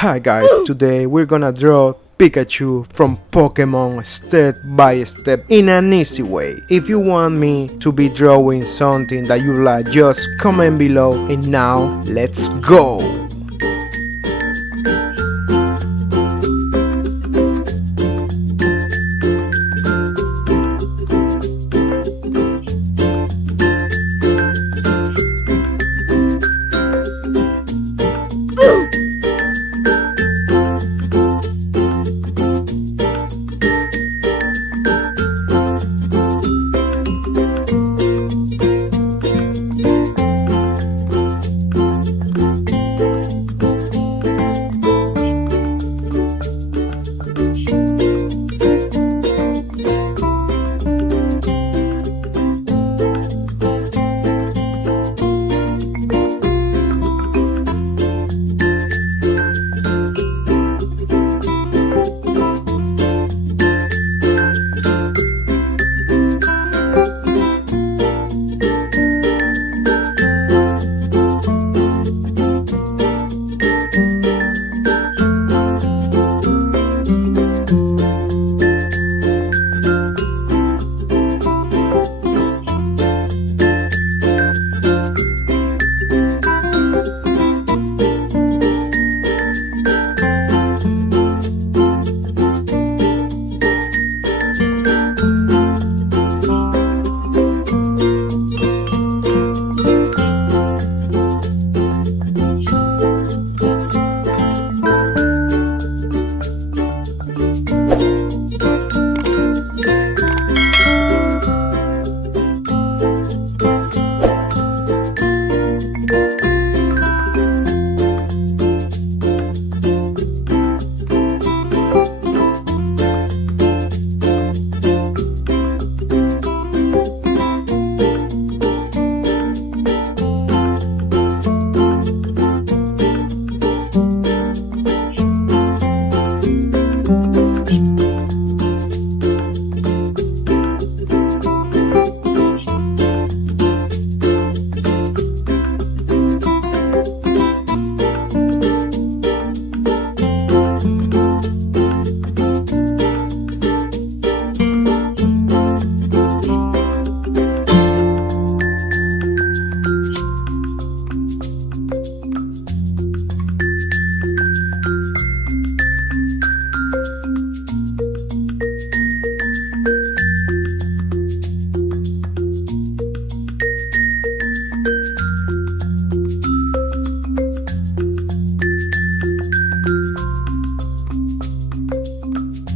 Hi guys, today we're gonna draw Pikachu from Pokémon step by step in an easy way. If you want me to be drawing something that you like, just comment below and now let's go!